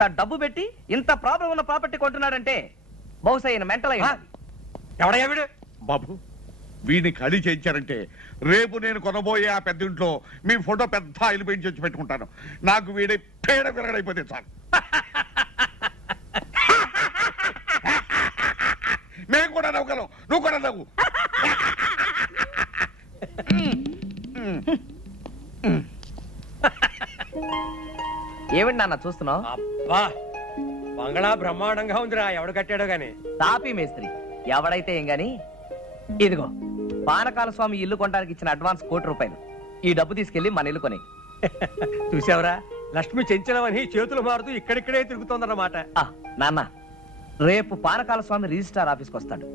డబ్బు పెట్టి ఇంత ప్రాబ్లం ఉన్న ప్రాపర్టీ కొంటున్నాడంటే బహుశా ఈయన మెంటల్ అయ్యా. ఎవడయ్యా వీడు? బాబు వీడిని ఖాళీ చేయించారంటే రేపు నేను కొనబోయే ఆ పెద్ద ఇంట్లో మీ ఫోటో పెద్ద ఆయిల్ పెయింట్ చేసి పెట్టుకుంటాను. నాకు వీడి పేడ విరగడైపోతే చాలు. నేను కూడా నవ్వుగలం, నువ్వు కూడా నవ్వు. ఏమిటి నాన్న చూస్తున్నావు? అబ్బా బంగళా బ్రహ్మాండంగా ఉందిరా. ఎవడు కట్టాడో గాని. తాపీ మేస్త్రి ఎవడైతే ఏం గాని. ఇదిగో పానకాల స్వామి ఇల్లు కొనడానికి ఇచ్చిన అడ్వాన్స్ ₹1,00,00,000. ఈ డబ్బు తీసుకెళ్లి మన ఇల్లు కొని. చూసావరా, లక్ష్మి చెంచలమని చేతులు మారుతూ ఇక్కడిక్కడే తిరుగుతోందన్నమాట. నాన్న రేపు పానకాల స్వామి రిజిస్ట్రార్ ఆఫీస్కి వస్తాడు.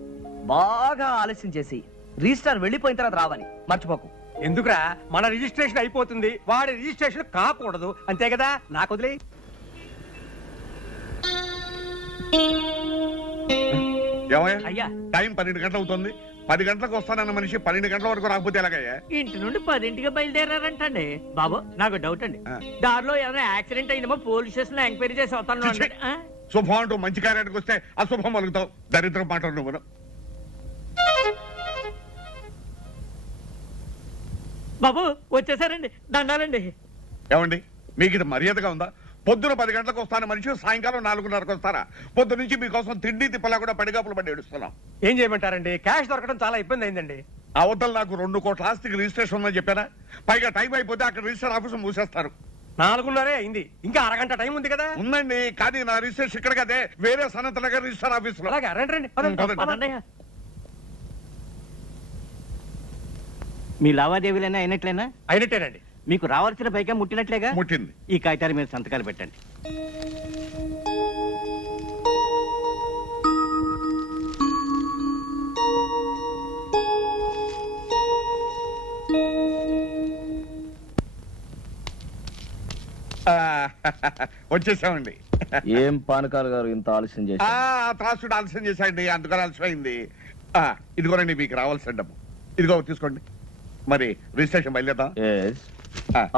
బాగా ఆలస్యం చేసి రిజిస్ట్రార్ వెళ్ళిపోయిన తర్వాత రావాలి, మర్చిపోకు. ఎందుకురా, మన రిజిస్ట్రేషన్ అయిపోతుంది, వాడి రిజిస్ట్రేషన్ కాకూడదు, అంతే కదా. నాకు వదిలే. అయ్యా టైం 12 గంటలు అవుతుంది. 10 గంటలకు వస్తానన్న మనిషి 12 గంటల వరకు రాకపోతే ఎలాగయ్యా? ఇంటి నుండి 10ంటికి బయలుదేరారంటండి. బాబు నాకు డౌట్ అండి, దారిలో ఏదైనా యాక్సిడెంట్ అయిందేమో పోలీస్ స్టేషన్ లో ఎంక్వైరీ చేసి వస్తాను. శుభం అంటూ మంచి కార్యానికి వస్తే అశుభం మలుగుతావు. దరిద్రం మాటలు నువ్వు. బాబు వచ్చేసారండి, దండాలండి. ఏమండి మీకు ఇది మర్యాదగా ఉందా? పొద్దున 10 గంటలకు వస్తాను మనిషి సాయంకాలం 4:30కు వస్తారా? పొద్దు నుంచి మీకోసం తిండి తిప్పలా కూడా పడిగాపులు పడి ఏడుస్తున్నాం. ఏం చేయమంటారండి, క్యాష్ దొరకడం చాలా ఇబ్బంది అయిందండి. అవతల నాకు 2 కోట్ల ఆస్తికి రిజిస్ట్రేషన్ ఉందని చెప్పారా? పైగా టైం అయిపోతే అక్కడ రిజిస్టర్ ఆఫీసు మూసేస్తారు. 4:30 అయింది, ఇంకా అరగంట టైం ఉంది కదా. ఉందండి, కానీ నా రిజిస్ట్రేషన్ ఇక్కడ కదే, వేరే సనత్ నగర్ రిజిస్టర్ ఆఫీసులో. అలాగే రండి. మీ లావాదేవీలైనా అయినట్లేనా? అయినట్టేనండి. మీకు రావాల్సిన పైగా ముట్టినట్లేగా? ముట్టింది. ఈ కాగితాల మీద సంతకాలు పెట్టండి. వచ్చేసామండి. ఏం పానకాల గారు ఇంత ఆలస్యం చేసి? త్రాసుడు ఆలస్యం చేశాయండి, అందుకని ఆలస్యమైంది. ఇదిగోనండి మీకు రావాల్సిన డబ్బు. ఇదిగో తీసుకోండి. మరి రిజిస్ట్రేషన్ బయలుదేద్దాం.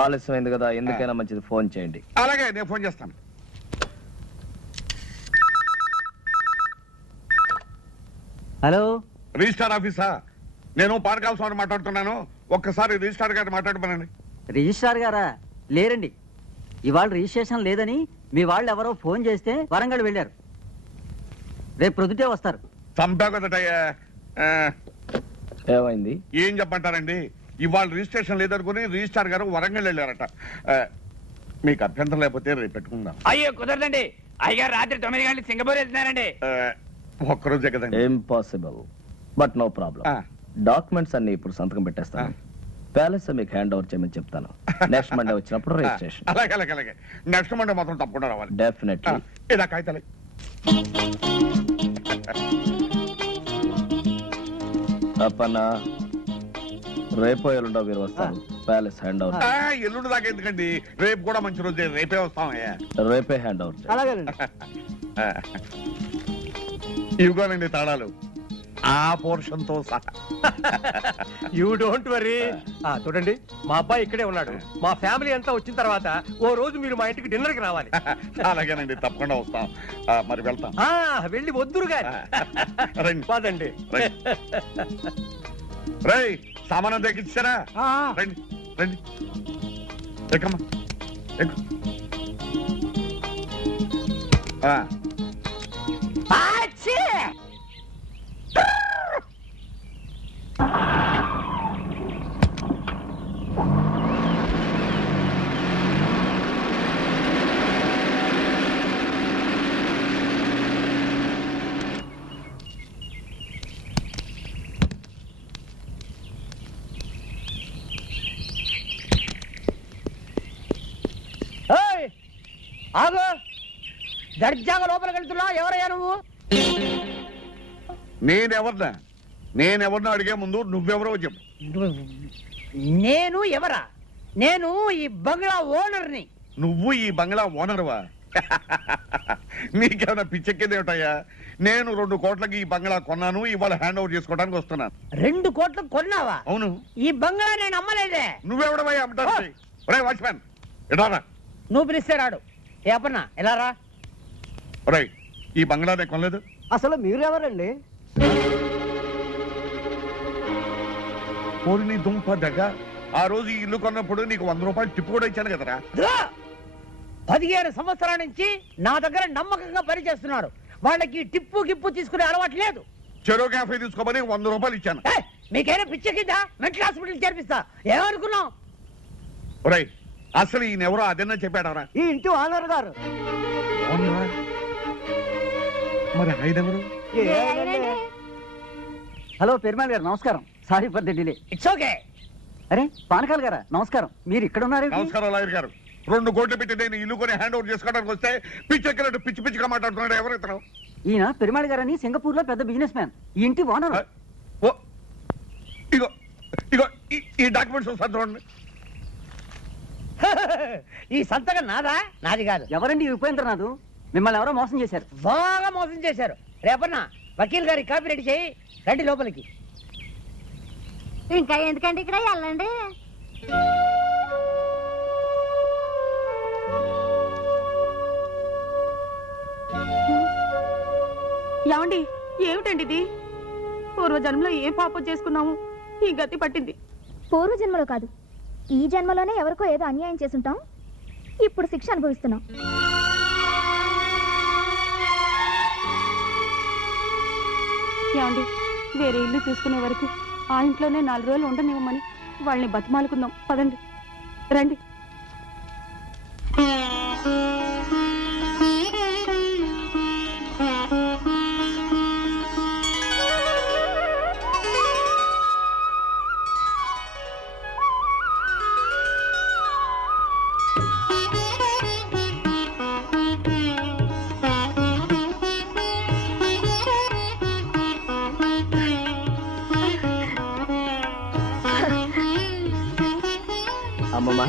ఆలస్యమైంది కదా, ఎందుకైనా మంచిది ఫోన్ చేయండి. అలాగే నేను ఫోన్ చేస్తాను. హలో, రిజిస్టార్ ఆఫీసా? నేను పానకాల స్వామి మాట్లాడుతున్నాను. ఒక్కసారి రిజిస్టార్ గారిని మాట్లాడమనండి. రిజిస్ట్రార్ గారా? లేరండి, ఇవాళ రిజిస్ట్రేషన్ లేదని మీ వాళ్ళు ఎవరో ఫోన్ చేస్తే వరంగల్ వెళ్ళారు. రేపు ప్రొద్దుటే వస్తారు. చంపా కదటయ్యా. ఏమైంది? ఏం చెప్పంటారండి, ఇవాళ రిజిస్ట్రేషన్ లేదనుకుని రిజిస్టార్ గారు వరంగల్ వెళ్ళారట. మీకు అభ్యంతరం లేకపోతే రేపు పెట్టుకుందాం. అయ్యో కుదరదండి, అయ్యగారు రాత్రి 9 గంటలకు సింగపూర్ వెళ్తున్నారండి. ఒక్కరోజే కదండి. Impossible, but no problem. Documents అన్ని ఇప్పుడు సంతకం పెట్టేస్తాను. ప్యాలెస్ మీకు హ్యాండ్ ఓవర్ చేయమని చెప్తాను. నెక్స్ట్ మండే వచ్చినప్పుడు రిజిస్ట్రేషన్. అలాగే అలాగే అలాగే. నెక్స్ట్ మండే మాత్రం తప్పకుండా రావాలి. డెఫినెట్లీ. ఇలా కాగితాలే. అప్పన్న రేపో ఎల్లుండో మీరు వస్తారు. Palace hand over. ఎల్లుండి దాకా ఎందుకండి, రేపు కూడా మంచి రోజే, రేపే వస్తామయ్యా. రేపే హ్యాండ్ ఓవర్. అలాగేనండి. ఇవిగోనండి తాళాలు, ఆ పోర్షన్ తో సహా. You don't worry. చూడండి, మా అబ్బాయి ఇక్కడే ఉన్నాడు. మా ఫ్యామిలీ అంతా వచ్చిన తర్వాత ఓ రోజు మీరు మా ఇంటికి డిన్నర్ కి రావాలి. అలాగేనండి, తప్పకుండా వస్తాం. మరి వెళ్తాం. వెళ్ళి వద్దురు గాని. రండి పదండి. రై సామానం తెచ్చిచ్చారా? రండి రండి, ఎక్కమ్మా ఎక్కు. ఆగు, దర్జాగా లోపలికి వెళ్తున్నా. ఎవరయ్యా నువ్వు? నేనెవరినో అడిగే ముందు నువ్వెవరో చెప్పు. నేను ఎవరా? నేను ఈ బంగ్లా ఓనర్ని. నువ్వు ఈ బంగ్లా ఓనర్వా? నీకేమైనా పిచ్చెక్కిందేమిటయ్యా? నేను 2 కోట్లకి ఈ బంగ్లా కొన్నాను, ఇవాళ హ్యాండ్ ఓవర్ చేసుకోవడానికి వస్తున్నాను. 2 కోట్లకు కొన్నావా? అవును. ఈ బంగ్లా నేను అమ్మలేదే. నువ్వెవడవయ్యా అమ్మటానికి? వాచ్మ్యాన్ ఎడారా? నువ్వు పిలిస్తే రాడు. ఏ అప్పన్నా ఎలా రా? రైట్, ఈ బంగ్లానే కొనలేదు. అసలు మీరెవరండి? పోరిని దుంప దగ్గ, ఆ రోజు ఈ ఇల్లు కొన్నప్పుడు నీకు 100 రూపాయలు టిప్పు కూడా ఇచ్చాను కదరా. 15 సంవత్సరాల నుంచి నా దగ్గర నమ్మకంగా పనిచేస్తున్నారు. వాళ్ళకి టిప్పు గిప్పు తీసుకునే అలవాటు లేదు. చెరో క్యాఫే తీసుకోమని 100 రూపాయలు ఇచ్చాను. మీకైనా పిచ్చ కింద మెంటల్ హాస్పిటల్ చేర్పిస్తా. ఏమనుకున్నావు? రైట్, అసలు ఈయన ఎవరో అదన్నా చెప్పాడవరా? ఈ ఇంటి ఓనర్ గారు. మరి ఆయన ఎవరు? హలో పెరుమాళ్ గారు, నమస్కారం. Sorry for the delay. It's okay. అరే పానకాల్ గారా, నమస్కారం. మీరు ఇక్కడ ఉన్నారు? నమస్కారం లాయర్ గారు. 2 కోట్లు పెట్టి నేను ఇల్లు కొని హ్యాండ్ ఓవర్ చేసుకోవడానికి వస్తే పిచ్చెక్కినట్టు పిచ్చి పిచ్చిగా మాట్లాడుతున్నాడు. ఎవరు ఇతను? ఈయన పెరుమాళ్ గారు అని సింగపూర్ లో పెద్ద బిజినెస్ మ్యాన్. ఈ ఇంటి ఓనర్. ఓ, ఇగో ఇగో ఈ డాక్యుమెంట్స్ ఒకసారి చూడండి. ఈ సంతకం నాదా? నాది కాదు. ఎవరండి ఉపేంద్రనాథ్? మిమ్మల్ని ఎవరో మోసం చేశారు. బాగా మోసం చేశారు. రేపన్నా వకీల్ గారి కాపీ రెడీ చేయి. రండి లోపలికి. ఇంకా ఎందుకంటే ఇక్కడ వెళ్ళండి. ఏమండి, ఏమిటండి ఇది? పూర్వజన్మలో ఏ పాపం చేసుకున్నాము, ఈ గతి పట్టింది. పూర్వజన్మలో కాదు, ఈ జన్మలోనే ఎవరికో ఏదో అన్యాయం చేసుంటాం. ఇప్పుడు శిక్ష అనుభవిస్తున్నాం. ఏమండి, వేరే ఇల్లు చూసుకునే వరకు ఆ ఇంట్లోనే 4 రోజులు ఉండనివ్వమని వాళ్ళని బతిమాలుకుందాం. పదండి, రండి. అమ్మమ్మా,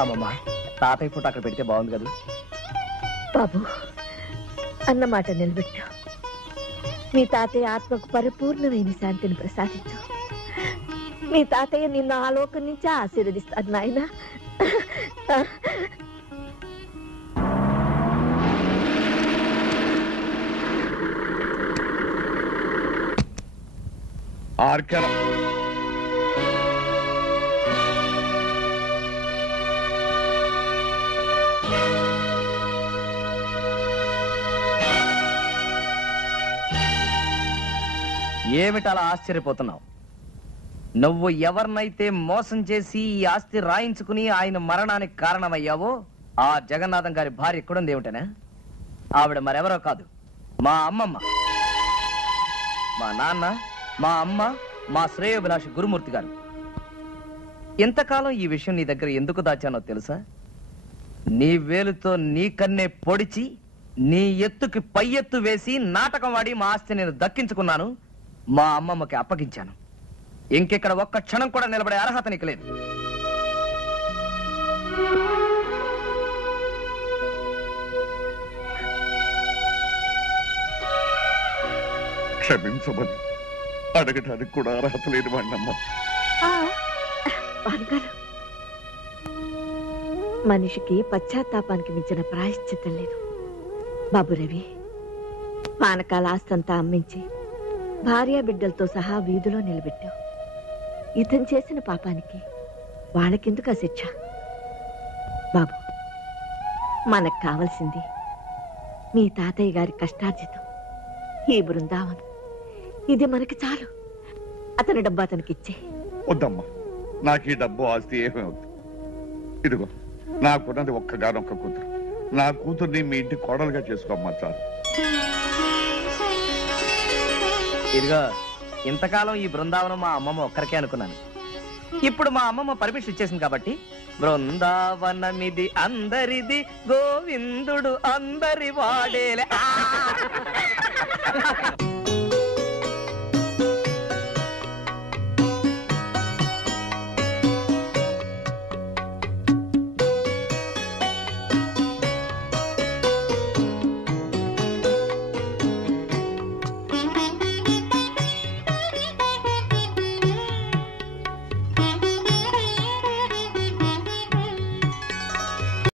అమ్మమ్మా, తాతయ్య ఫోటో అక్కడ పెడితే బాగుంది కదా. బాబు, అన్నమాట నిలబెట్టు. మీ తాతయ్య ఆత్మకు పరిపూర్ణమైన శాంతిని ప్రసాదించు. మీ తాతయ్య నిన్న ఆలోకం నుంచి ఆశీర్వదిస్తాడు నాయన. ఆర్కరం ఏమిటలా ఆశ్చర్యపోతున్నావు? నువ్వు ఎవరినైతే మోసం చేసి ఈ ఆస్తి రాయించుకుని ఆయన మరణానికి కారణమయ్యావో ఆ జగన్నాథం గారి భార్య ఎక్కడుంది ఏమిటనా? ఆవిడ మరెవరో కాదు, మా అమ్మమ్మ. మా నాన్న, మా అమ్మ, మా శ్రేయోభిలాషి గురుమూర్తి గారు. ఇంతకాలం ఈ విషయం నీ దగ్గర ఎందుకు దాచానో తెలుసా? నీ వేలుతో నీ కన్నే పొడిచి నీ ఎత్తుకి పై ఎత్తు వేసి నాటకం వాడి మా ఆస్తి నేను దక్కించుకున్నాను, మా అమ్మమ్మకి అప్పగించాను. ఇంకెక్కడ ఒక్క క్షణం కూడా నిలబడే అర్హత నీకు లేదు. క్షమించమని అడగటానికి కూడా అర్హత లేని వాడినమ్మా. మనిషికి పశ్చాత్తాపానికి మించిన ప్రాయశ్చిత్తం లేదు. బాబు రవి, పానకాల ఆస్తంతా అమ్మించి భార్యా బిడ్డలతో సహా వీధిలో నిలబెట్టావు. ఇతను చేసిన పాపానికి వాళ్ళకెందుకు ఆ శిక్ష? బాబు, మనకు కావలసింది మీ తాతయ్య గారి కష్టార్జితం, ఈ బృందావనం. ఇది మనకి చాలు. అతని డబ్బు అతనికి ఇచ్చే. వద్దమ్మా, నాకు ఈ డబ్బు ఆస్తి ఏమీ వద్దు. ఇదిగో నాకున్నది ఒక్కగానొక్క కూతురు. నా కూతుర్ని మీ ఇంటి కోడలుగా చేసుకోమ్మా చాలు. ఇదిగో, ఇంతకాలం ఈ బృందావనం మా అమ్మమ్మ ఒక్కరికే అనుకున్నాను. ఇప్పుడు మా అమ్మమ్మ పర్మిషన్ ఇచ్చేసింది కాబట్టి బృందావనమిది అందరిది, గోవిందుడు అందరి వాడేలే.